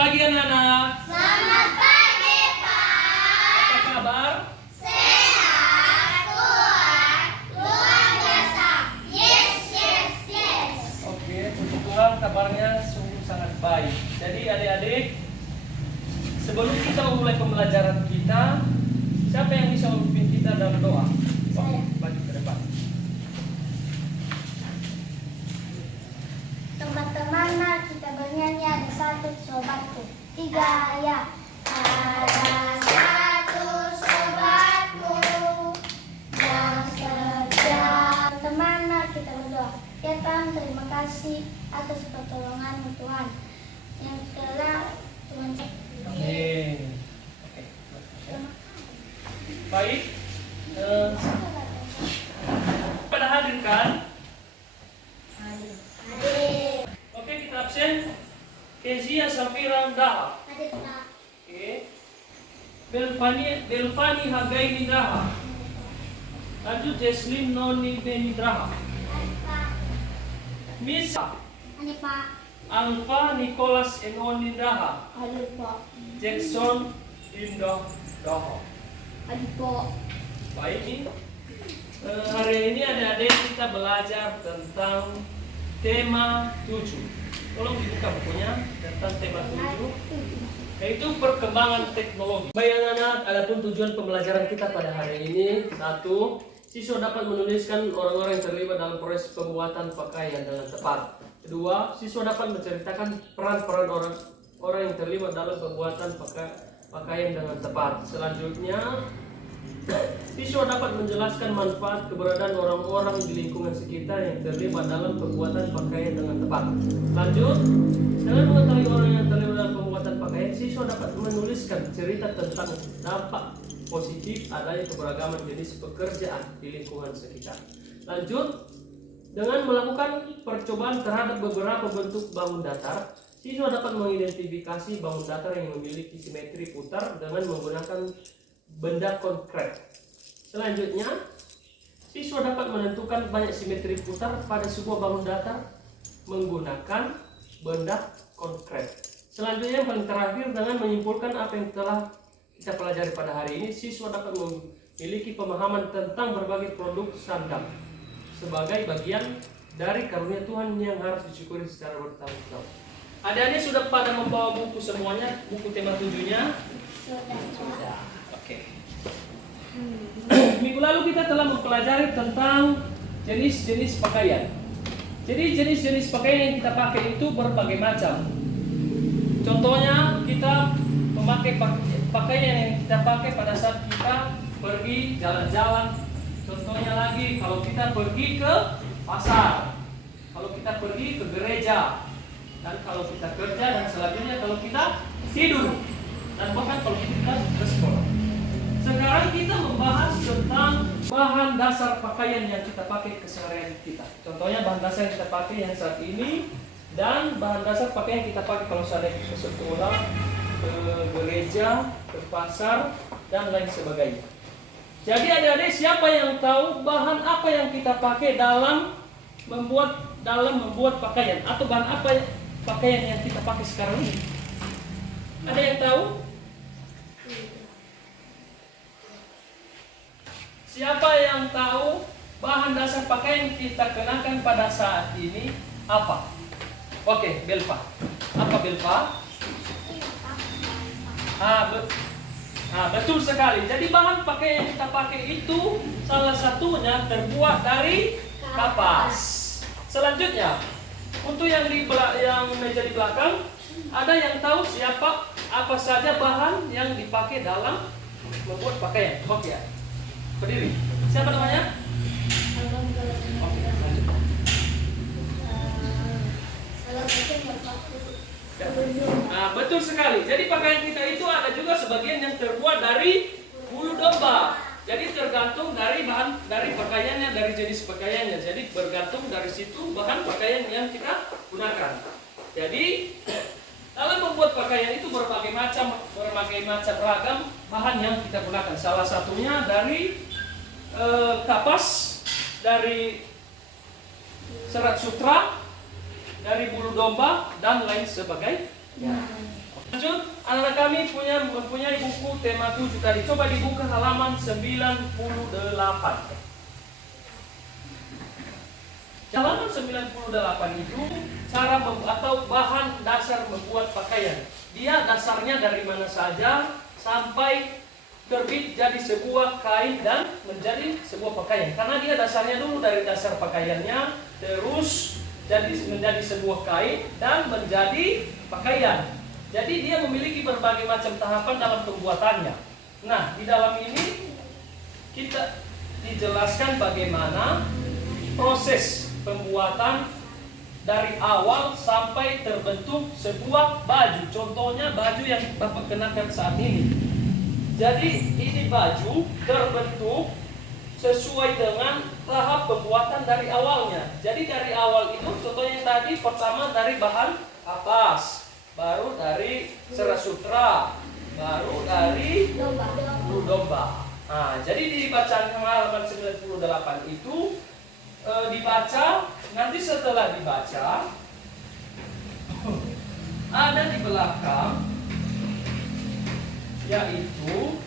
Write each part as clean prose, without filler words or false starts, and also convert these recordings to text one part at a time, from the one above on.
pagi anak-anak. Selamat pagi, Pak. Apa kabar? Sehat, kuat, luar biasa. Yes, yes, yes. Oke, puji Tuhan kabarnya sungguh sangat baik. Jadi adik-adik, sebelum kita memulai pembelajaran kita, siapa yang bisa memimpin kita dalam doa? Saya. Maju ke depan. Teman-teman, mari kita bernyanyi. Ada satu sobatku, tiga ya. Ada satu sobatku yang setia. Teman-teman, mari kita berdoa. Ya Tuhan, terima kasih atas pertolongan-Mu Tuhan yang telah Tuhan. Amin. Oke. Baik. Pada hadir kan? Hadir. Oke, kita absen. Kezia Safira Daha. Hadir, Pak. Oke. Belvani Hagaini Daha. Lanjut Jesslyn Noni Benidraha. Hadir, Pak. Misa Hadir, Pak. Alfa Nicholas Enoni Daha. Hadir, Pak. Jackson Indah Daha. Hadir, Pak. Baik nih. Hari ini adik-adik kita belajar tentang tema 7. Tolong dibuka bukunya tentang tema 7, yaitu perkembangan teknologi. Baik anak-anak, adapun tujuan pembelajaran kita pada hari ini, 1. Siswa dapat menuliskan orang-orang yang terlibat dalam proses pembuatan pakaian dengan tepat. 2. Siswa dapat menceritakan peran-peran orang yang terlibat dalam pembuatan pakaian dengan tepat. Selanjutnya, siswa dapat menjelaskan manfaat keberadaan orang-orang di lingkungan sekitar yang terlibat dalam pembuatan pakaian dengan tepat. Lanjut, dengan mengetahui orang yang terlibat dalam pembuatan pakaian, siswa dapat menuliskan cerita tentang dampak positif adanya keberagaman jenis pekerjaan di lingkungan sekitar. Lanjut, dengan melakukan percobaan terhadap beberapa bentuk bangun datar, siswa dapat mengidentifikasi bangun datar yang memiliki simetri putar dengan menggunakan benda konkret. Selanjutnya, siswa dapat menentukan banyak simetri putar pada sebuah bangun datar menggunakan benda konkret. Selanjutnya, yang paling terakhir, dengan menyimpulkan apa yang telah kita pelajari pada hari ini, siswa dapat memiliki pemahaman tentang berbagai produk sandang sebagai bagian dari karunia Tuhan yang harus disyukuri secara bertahun-tahun. Adik-adik sudah pada membawa buku semuanya, buku tema 7-nya? Sudah. Oke. Minggu lalu kita telah mempelajari tentang jenis-jenis pakaian. Jadi jenis-jenis pakaian yang kita pakai itu berbagai macam. Contohnya, kita memakai pakaian yang kita pakai pada saat kita pergi jalan-jalan. Contohnya lagi, kalau kita pergi ke pasar, kalau kita pergi ke gereja, dan kalau kita kerja, dan selanjutnya kalau kita tidur, dan bahkan kalau kita ke sekolah. Sekarang kita membahas tentang bahan dasar pakaian yang kita pakai keseharian kita. Contohnya bahan dasar yang kita pakai yang saat ini, dan bahan dasar pakaian yang kita pakai kalau seandainya ke sekolah, ke gereja, ke pasar, dan lain sebagainya. Jadi adik-adik, siapa yang tahu bahan apa yang kita pakai dalam membuat pakaian, atau bahan apa pakaian yang kita pakai sekarang ini? Ada yang tahu? Siapa yang tahu bahan dasar pakaian yang kita kenakan pada saat ini apa? Oke, Belva. Apa Belva? Betul sekali. Jadi bahan pakaian yang kita pakai itu salah satunya terbuat dari kapas. Selanjutnya, untuk yang meja di belakang, ada yang tahu apa saja bahan yang dipakai dalam membuat pakaian? Oke ya. Berdiri. Siapa namanya? Oke, lanjut. Betul sekali. Jadi pakaian kita itu ada juga sebagian yang terbuat dari bulu domba. Jadi tergantung dari pakaiannya, dari jenis pakaiannya. Jadi bergantung dari situ bahan pakaian yang kita gunakan. Jadi dalam membuat pakaian itu berbagai macam ragam bahan yang kita gunakan. Salah satunya dari kapas, dari serat sutra, dari bulu domba, dan lain sebagainya. Lanjut, anak-anak kami mempunyai buku tema 7 tadi. Coba dibuka halaman 98. Halaman 98 itu cara atau bahan dasar membuat pakaian. Dia dasarnya dari mana saja sampai terbit jadi sebuah kain dan menjadi sebuah pakaian. Karena dia dasarnya dulu dari dasar pakaiannya, terus menjadi sebuah kain dan menjadi pakaian. Jadi dia memiliki berbagai macam tahapan dalam pembuatannya. Nah, di dalam ini kita dijelaskan bagaimana proses pembuatan dari awal sampai terbentuk sebuah baju. Contohnya baju yang Bapak kenakan saat ini. Jadi ini baju terbentuk sesuai dengan tahap pembuatan dari awalnya. Jadi dari awal itu contohnya tadi pertama dari bahan kapas, baru dari serat sutra, baru dari bulu domba. Nah, jadi di bacaan halaman 98 itu dibaca, nanti setelah dibaca ada di belakang, yaitu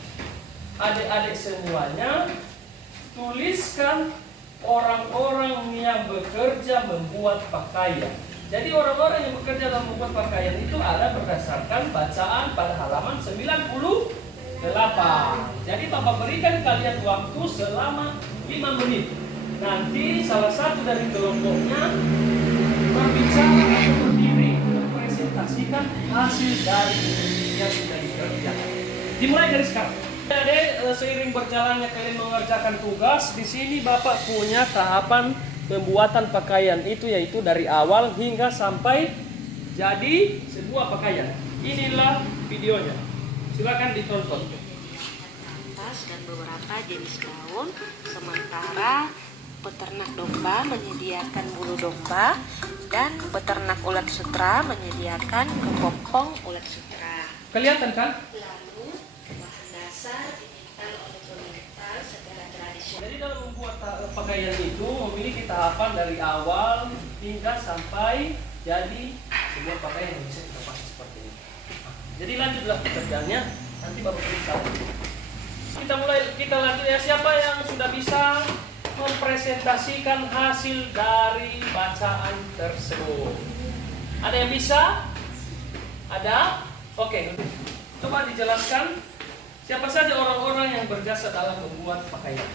adik-adik semuanya tuliskan orang-orang yang bekerja membuat pakaian. Jadi orang-orang yang bekerja dalam membuat pakaian itu ada berdasarkan bacaan pada halaman 98. Jadi Bapak berikan kalian waktu selama 5 menit. Nanti salah satu dari kelompoknya berbicara atau berdiri mempresentasikan hasil dari yang sudah dikerjakan. Dimulai dari sekarang. Jadi seiring berjalannya kalian mengerjakan tugas, di sini Bapak punya tahapan pembuatan pakaian itu, yaitu dari awal hingga sampai jadi sebuah pakaian. Inilah videonya. Silakan ditonton. Atas dan beberapa jenis daun, sementara peternak domba menyediakan bulu domba dan peternak ulat sutra menyediakan kepompong ulat sutra. Kelihatan kan? Lalu bahan dasar diminta oleh pemerintah secara tradisional. Jadi dalam membuat pakaian itu memiliki tahapan dari awal hingga sampai jadi sebuah pakaian yang bisa kita pakai seperti ini. Jadi lanjutlah pekerjaannya, nanti baru periksa. Kita lanjut ya. Siapa yang sudah bisa mempresentasikan hasil dari bacaan tersebut? Ada yang bisa? Ada? Oke. Coba dijelaskan siapa saja orang-orang yang berjasa dalam membuat pakaian.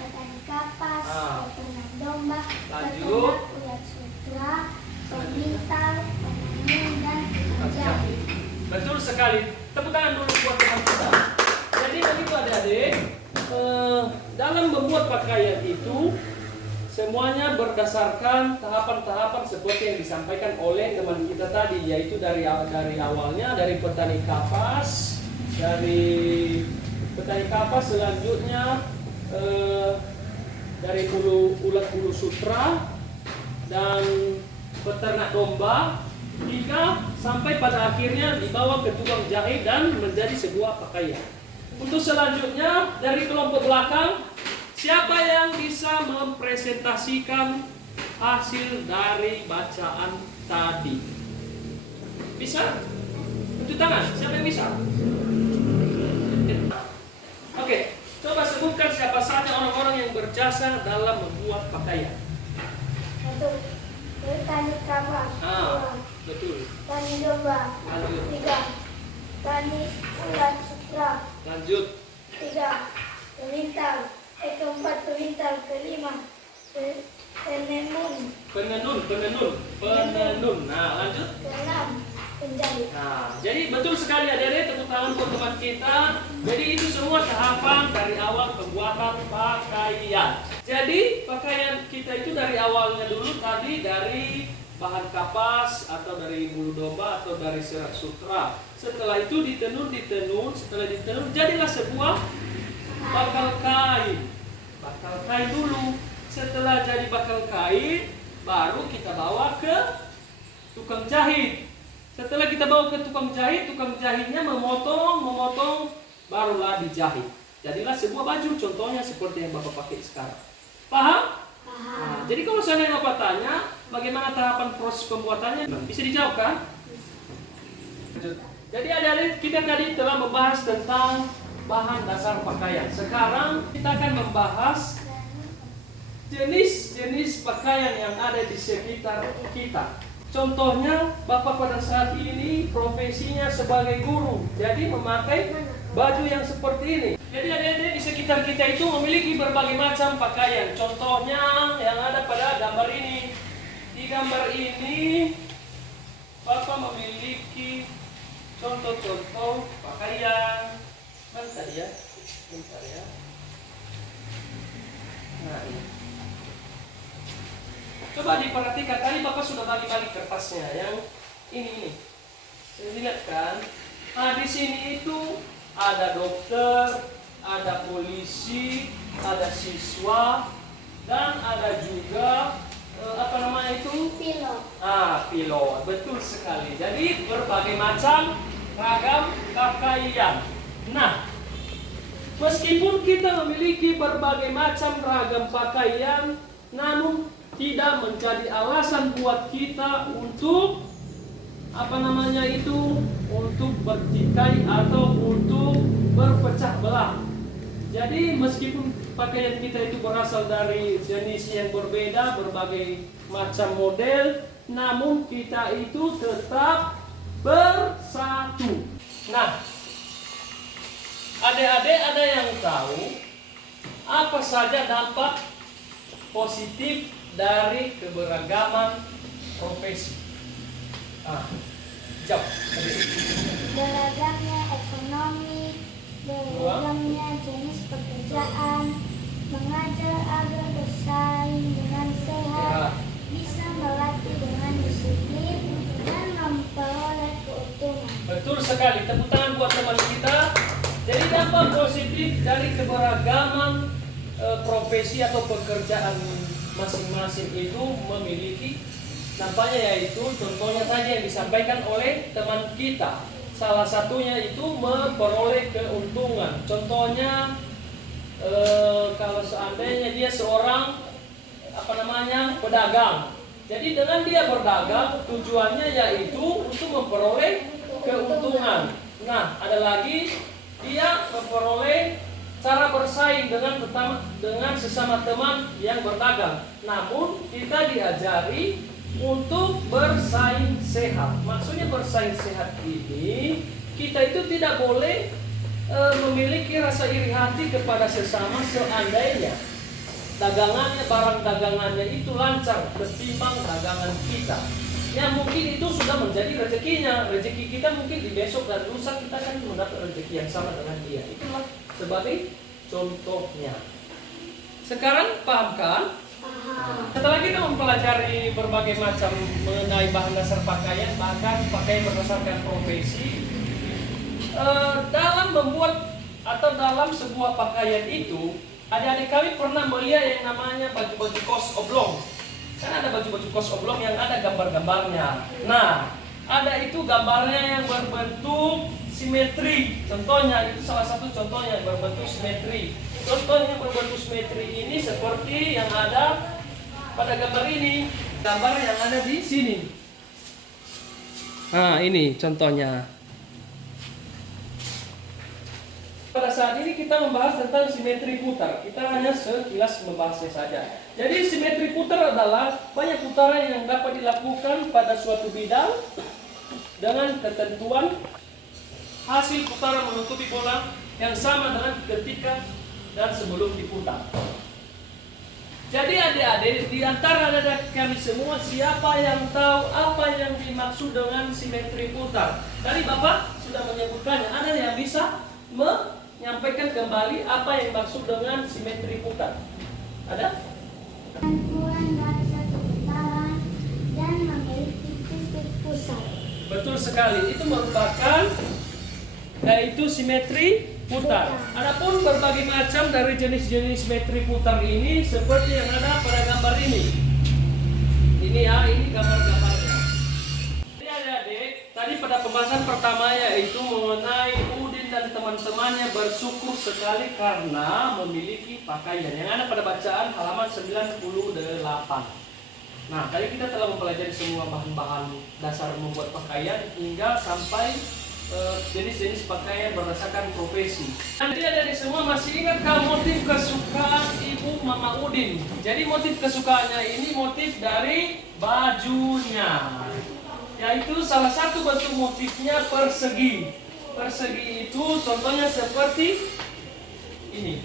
Petani kapas, peternak domba, Lanjut. peternak ulat sutra, pemintal, penenun, dan penjahit. Betul sekali. Tepuk tangan dulu buat teman kita. Jadi begitu adik-adik, dalam membuat pakaian itu semuanya berdasarkan tahapan-tahapan seperti yang disampaikan oleh teman kita tadi, yaitu dari awalnya dari petani kapas, selanjutnya dari ulat bulu sutra dan peternak domba, hingga sampai pada akhirnya dibawa ke tukang jahit dan menjadi sebuah pakaian. Untuk selanjutnya dari kelompok belakang, siapa yang bisa mempresentasikan hasil dari bacaan tadi? Bisa? Tunjuk tangan, siapa yang bisa? Oke, coba sebutkan siapa saja orang-orang yang berjasa dalam membuat pakaian. Satu, petani kapas, dua, Betul. petani domba, Lanjut. tiga, petani ulat sutra, Lanjut. tiga, pemintal, keempat pemintal, kelima, penenun, Penenun. Nah, lanjut. keenam, penjahit. Nah, jadi betul sekali adik-adik, tepuk tangan buat teman kita. Jadi itu semua tahapan dari awal pembuatan pakaian. Jadi pakaian kita itu dari awalnya dulu tadi dari bahan kapas atau dari bulu domba atau dari serat sutra. Setelah itu ditenun, setelah ditenun jadilah sebuah bakal kain. Bakal kain dulu. Setelah jadi bakal kain, baru kita bawa ke tukang jahit. Setelah kita bawa ke tukang jahitnya memotong, barulah dijahit. Jadilah sebuah baju, contohnya seperti yang Bapak pakai sekarang. Paham? Nah, jadi kalau saya Bapak tanya, bagaimana tahapan proses pembuatannya? Bisa dijawab kan? Jadi adik-adik, kita tadi telah membahas tentang bahan dasar pakaian. Sekarang kita akan membahas jenis-jenis pakaian yang ada di sekitar kita. Contohnya, Bapak pada saat ini profesinya sebagai guru, jadi memakai baju yang seperti ini. Jadi adik-adik di sekitar kita itu memiliki berbagai macam pakaian. Contohnya yang ada pada gambar ini. Di gambar ini, Bapak memiliki contoh-contoh pakaian. Bentar ya, bentar ya. Nah ini. Coba diperhatikan, tadi Bapak sudah bagi-bagi kertasnya yang ini. Saya lihat kan. Nah di sini itu ada dokter, ada polisi, ada siswa, dan ada juga apa namanya itu? Pilot. Pilot, betul sekali. Jadi berbagai macam ragam pakaian. Nah, meskipun kita memiliki berbagai macam ragam pakaian, namun tidak menjadi alasan buat kita untuk apa namanya itu, untuk bertikai atau untuk berpecah belah. Jadi meskipun pakaian kita itu berasal dari jenis yang berbeda, berbagai macam model, namun kita itu tetap bersatu. Nah, adik-adik ada yang tahu apa saja dampak positif dari keberagaman profesi? Jawab. Beragamnya ekonomi, beragamnya jenis pekerjaan, mengajar agar bersaing dengan sehat, bisa melatih dengan disiplin, dan memperoleh keuntungan. Betul sekali. Tepuk tangan buat teman kita. Jadi dampak positif dari keberagaman profesi atau pekerjaan masing-masing itu memiliki nampaknya, yaitu contohnya tadi yang disampaikan oleh teman kita. Salah satunya itu memperoleh keuntungan. Contohnya kalau seandainya dia seorang pedagang. Jadi dengan dia berdagang tujuannya yaitu untuk memperoleh keuntungan. Nah, ada lagi dia memperoleh cara bersaing dengan sesama teman yang berdagang. Namun kita diajari untuk bersaing sehat. Maksudnya bersaing sehat ini, kita itu tidak boleh memiliki rasa iri hati kepada sesama seandainya barang dagangannya itu lancar ketimbang dagangan kita. Ya mungkin itu sudah menjadi rezekinya. Rezeki kita mungkin di besok dan lusa kita kan mendapat rezeki yang sama dengan dia. Itulah sebagai contohnya. Sekarang paham kan? Setelah kita mempelajari berbagai macam mengenai bahan dasar pakaian, bahkan pakaian berdasarkan profesi, dalam membuat atau dalam sebuah pakaian itu, adik-adik kami pernah melihat yang namanya baju-baju kos oblong. Kan ada baju-baju kos oblong yang ada gambar-gambarnya. Nah, ada itu gambarnya yang berbentuk simetri. Contohnya, itu salah satu contohnya yang berbentuk simetri. Contohnya yang berbentuk simetri ini seperti yang ada pada gambar ini. Gambar yang ada di sini. Nah, ini contohnya. Pada saat ini kita membahas tentang simetri putar. Kita hanya sekilas membahasnya saja. Jadi simetri putar adalah banyak putaran yang dapat dilakukan pada suatu bidang dengan ketentuan hasil putaran menutupi bola yang sama dengan ketika dan sebelum diputar. Jadi adik-adik, di antara kami semua, siapa yang tahu apa yang dimaksud dengan simetri putar? Tadi Bapak sudah menyebutkannya. Ada yang bisa menyampaikan kembali apa yang dimaksud dengan simetri putar? Ada? Campuran dari satu putaran dan memiliki titik pusat. Betul sekali. Itu merupakan yaitu simetri putar. Adapun berbagai macam dari jenis-jenis simetri putar ini seperti yang ada pada gambar ini. Ini ya, ini gambar-gambarnya. Jadi adik-adik, tadi pada pembahasan pertama yaitu mengenai Udin dan teman-temannya bersyukur sekali karena memiliki pakaian yang ada pada bacaan halaman 98. Nah, tadi kita telah mempelajari semua bahan-bahan dasar membuat pakaian hingga sampai jenis-jenis pakaian berdasarkan profesi. Jadi ada di semua masih ingatkah motif kesukaan Ibu Mama Udin? Jadi motif kesukaannya ini motif dari bajunya, yaitu salah satu bentuk motifnya persegi. Persegi itu contohnya seperti ini.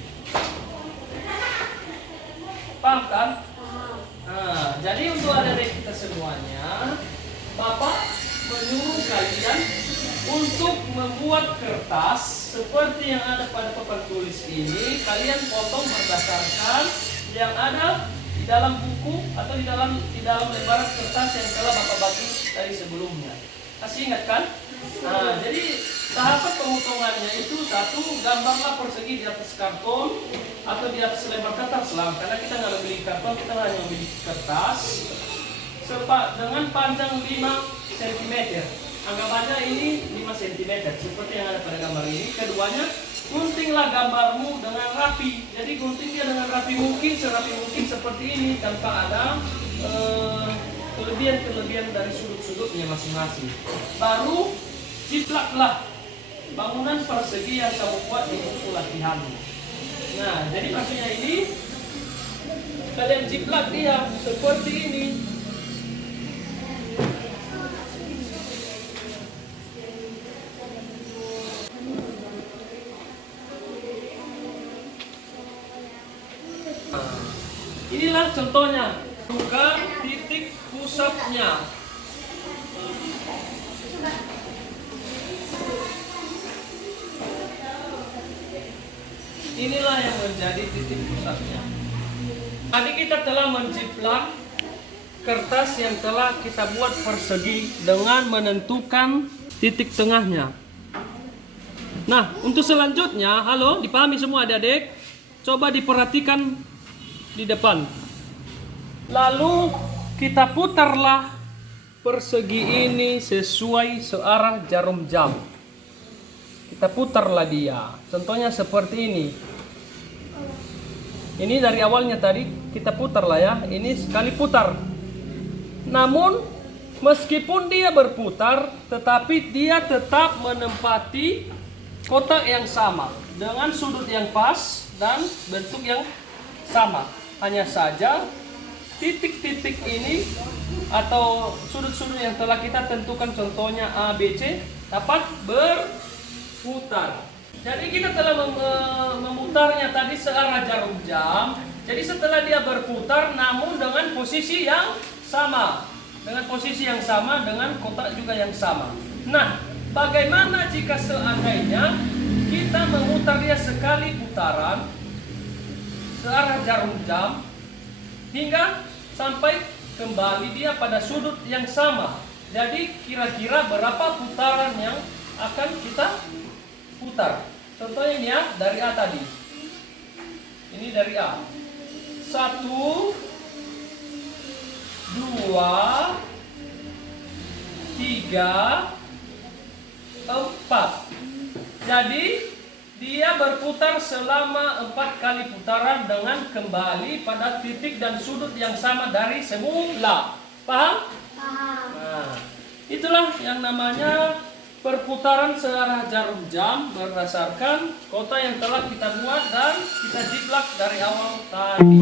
Paham kan? Nah, jadi untuk adik-adik kita semuanya, Bapak menyuruh kalian untuk membuat kertas seperti yang ada pada papan tulis ini. Kalian potong berdasarkan yang ada di dalam buku atau di dalam lembaran kertas yang telah Bapak bagi dari sebelumnya. Masih ingat kan? Nah, jadi tahapan pemotongannya itu satu, gambarlah persegi di atas karton atau di atas lembar kertas lah. Karena kita nggak memiliki karton, kita hanya memiliki kertas dengan panjang 5 cm. Anggap aja ini 5 cm seperti yang ada pada gambar ini. Keduanya, guntinglah gambarmu dengan rapi. Jadi guntingnya dengan rapi mungkin, serapi mungkin seperti ini tanpa ada kelebihan dari sudut-sudutnya masing-masing. Baru jiplaklah bangunan persegi yang kamu buat di buku latihanmu. Nah, jadi maksudnya ini kalian jiplak dia seperti ini. Nah, inilah contohnya. Bukan titik pusatnya. Inilah yang menjadi titik pusatnya. Tadi kita telah menjiplak kertas yang telah kita buat persegi dengan menentukan titik tengahnya. Nah, untuk selanjutnya, halo, dipahami semua adik-adik? Coba diperhatikan di depan. Lalu kita putarlah persegi ini sesuai searah jarum jam. Kita putarlah dia. Contohnya seperti ini. Ini dari awalnya tadi kita putarlah ya. Ini sekali putar. Namun meskipun dia berputar, tetapi dia tetap menempati kotak yang sama dengan sudut yang pas dan bentuk yang sama. Hanya saja titik-titik ini atau sudut-sudut yang telah kita tentukan contohnya A, B, C dapat berputar. Jadi kita telah memutarnya tadi searah jarum jam. Jadi setelah dia berputar namun dengan posisi yang sama. Dengan posisi yang sama, dengan kotak juga yang sama. Nah, bagaimana jika seandainya kita memutar dia sekali putaran searah jarum jam hingga sampai kembali dia pada sudut yang sama. Jadi kira-kira berapa putaran yang akan kita putar. Contohnya ini ya, dari A tadi. Ini dari A. 1, 2, 3, 4. Jadi dia berputar selama 4 kali putaran dengan kembali pada titik dan sudut yang sama dari semula. Paham? Paham. Nah, itulah yang namanya perputaran searah jarum jam berdasarkan kotak yang telah kita buat dan kita jiplak dari awal tadi.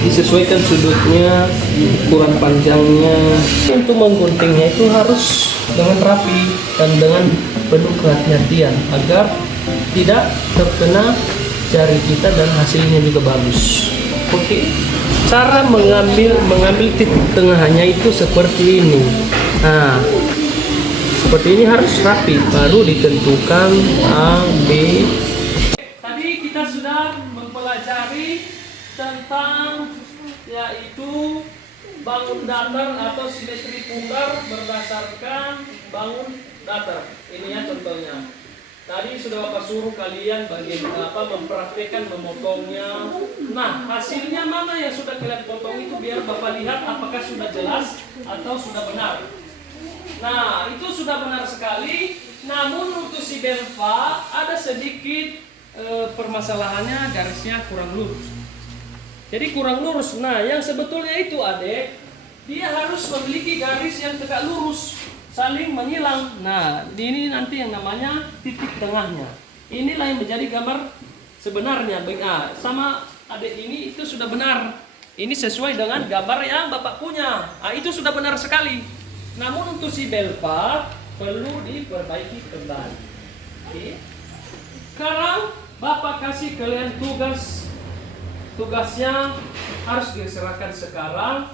Disesuaikan sudutnya, ukuran panjangnya. Untuk mengguntingnya itu harus dengan rapi dan dengan penuh kehati-hatian agar tidak terkena jari kita dan hasilnya juga bagus. Oke. Cara mengambil titik tengahnya itu seperti ini. Nah, seperti ini harus rapi baru ditentukan A, B. Tadi kita sudah mempelajari tentang yaitu bangun datar atau simetri punggar berdasarkan bangun datar. Ini ya contohnya. Tadi sudah Bapak suruh kalian mempraktekkan memotongnya. Nah, hasilnya mana yang sudah kalian potong itu biar Bapak lihat apakah sudah jelas atau sudah benar. Nah, itu sudah benar sekali. Namun untuk si Belva ada sedikit permasalahannya, garisnya kurang lurus. Jadi kurang lurus. Nah, yang sebetulnya itu adik, dia harus memiliki garis yang tegak lurus, saling menyilang. Nah, ini nanti yang namanya titik tengahnya. Inilah yang menjadi gambar sebenarnya. Sama adik ini itu sudah benar. Ini sesuai dengan gambar yang Bapak punya. Nah, itu sudah benar sekali. Namun untuk si Belva perlu diperbaiki kembali. Oke. Sekarang Bapak kasih kalian tugasnya harus diserahkan sekarang.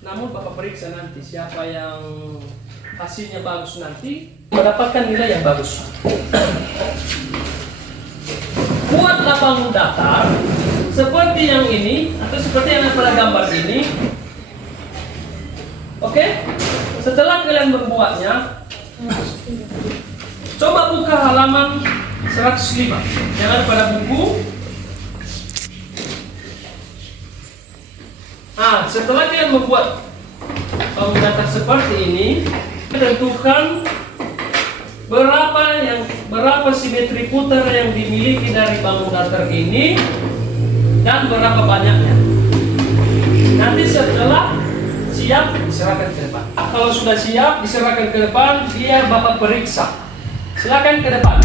Namun Bapak periksa nanti siapa yang hasilnya bagus nanti mendapatkan nilai yang bagus. Buatlah bangun datar seperti yang ini atau seperti yang pada gambar ini. Oke? Setelah kalian membuatnya, coba buka halaman 105 yang ada pada buku. Nah, setelah kalian membuat bangun datar seperti ini, tentukan berapa simetri putar yang dimiliki dari bangun datar ini dan berapa banyaknya. Nanti setelah siap diserahkan ke depan. Kalau sudah siap diserahkan ke depan, biar Bapak periksa. Silakan ke depan.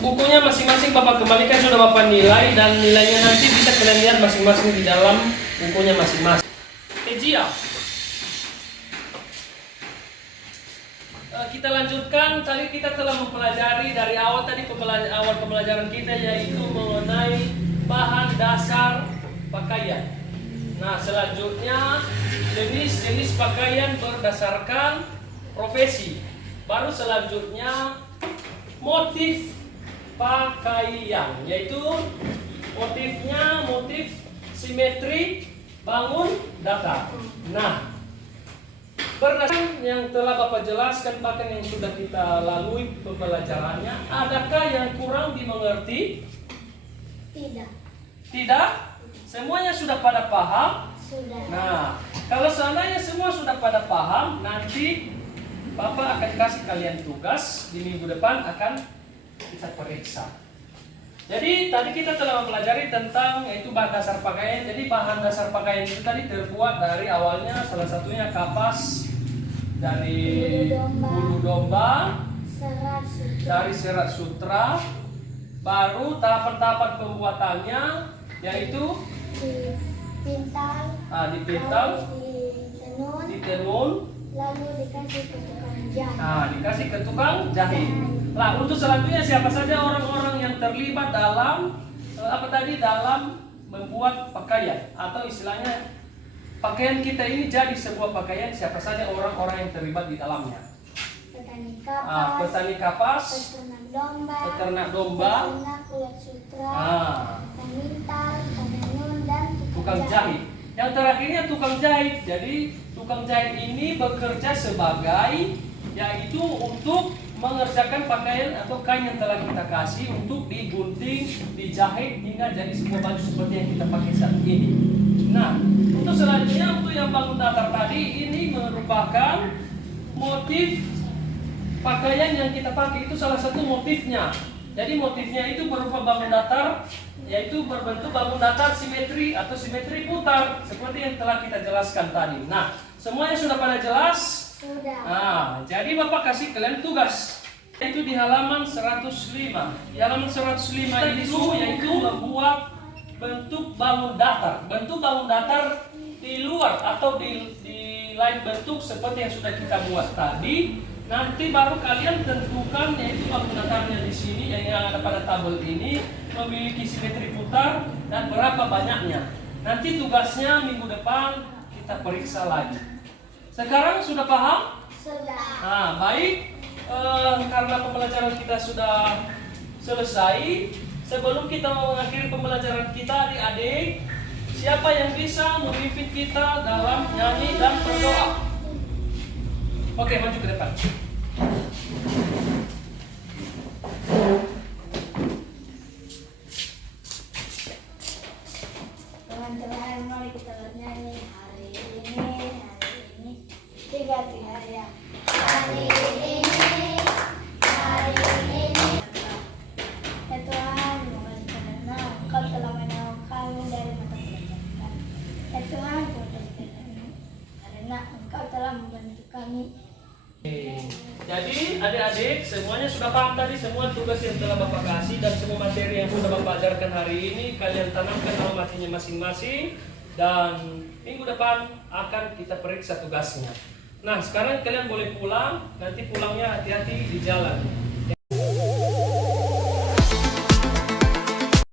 Bukunya masing-masing Bapak kembalikan, sudah Bapak nilai, dan nilainya nanti bisa kalian lihat masing-masing di dalam bukunya masing-masing. Ejia. Kita lanjutkan. Tadi kita telah mempelajari dari awal pembelajaran kita, yaitu mengenai bahan dasar pakaian. Nah, selanjutnya jenis-jenis pakaian berdasarkan profesi. Baru selanjutnya motif pakaian, yaitu motifnya motif simetri bangun datar. Nah, berdasarkan yang telah Bapak jelaskan, bahkan yang sudah kita lalui pembelajarannya, adakah yang kurang dimengerti? Tidak. Tidak? Semuanya sudah pada paham? Sudah. Nah, kalau seandainya semua sudah pada paham, nanti Bapak akan kasih kalian tugas di minggu depan, akan kita periksa. Jadi tadi kita telah mempelajari tentang yaitu bahan dasar pakaian. Jadi bahan dasar pakaian itu tadi terbuat dari awalnya salah satunya kapas, dari bulu domba, dari serat sutra. Baru tahapan-tahapan pembuatannya yaitu dipintal, ditenun, lalu dikasih ke tukang jahit. Nah, dikasih ke tukang jahit. Nah, untuk selanjutnya siapa saja orang-orang yang terlibat dalam dalam membuat pakaian, atau istilahnya pakaian kita ini jadi sebuah pakaian, siapa saja orang-orang yang terlibat di dalamnya? Petani kapas, peternak domba, peternak kulit sutra, pemintal, penenun, dan tukang jahit. Yang terakhirnya tukang jahit. Jadi tukang jahit ini bekerja sebagai yaitu untuk mengerjakan pakaian atau kain yang telah kita kasih untuk digunting, dijahit hingga jadi sebuah baju seperti yang kita pakai saat ini. Nah, untuk selanjutnya untuk yang bangun datar tadi, ini merupakan motif pakaian yang kita pakai, itu salah satu motifnya. Jadi motifnya itu berupa bangun datar, yaitu berbentuk bangun datar simetri atau simetri putar seperti yang telah kita jelaskan tadi. Nah, semuanya sudah pada jelas? Sudah. Nah, jadi Bapak kasih kalian tugas. Itu di halaman 105. Di halaman 105 itu yaitu membuat bentuk bangun datar. Bentuk bangun datar di luar atau di lain bentuk seperti yang sudah kita buat tadi. Nanti baru kalian tentukan yaitu bangun datarnya di sini yang ada pada tabel ini memiliki simetri putar dan berapa banyaknya. Nanti tugasnya minggu depan kita periksa lagi. Sekarang sudah paham? Sudah. Nah, baik. karena pembelajaran kita sudah selesai, sebelum kita mengakhiri pembelajaran kita, adik-adik, siapa yang bisa memimpin kita dalam nyanyi dan berdoa? Oke, maju ke depan. Teman-teman, mari kita bernyanyi hari ini 3 hari ya. Hari ini ya Tuhan, mohon karena Engkau telah menolong kami dari mata pelajaran. Ya Tuhan, karena Engkau telah membantu kami. Jadi adik-adik semuanya sudah paham tadi semua tugas yang telah Bapak kasih dan semua materi yang sudah Bapak ajarkan hari ini kalian tanamkan dalam hatinya masing-masing dan minggu depan akan kita periksa tugasnya. Nah sekarang kalian boleh pulang, nanti pulangnya hati-hati di jalan.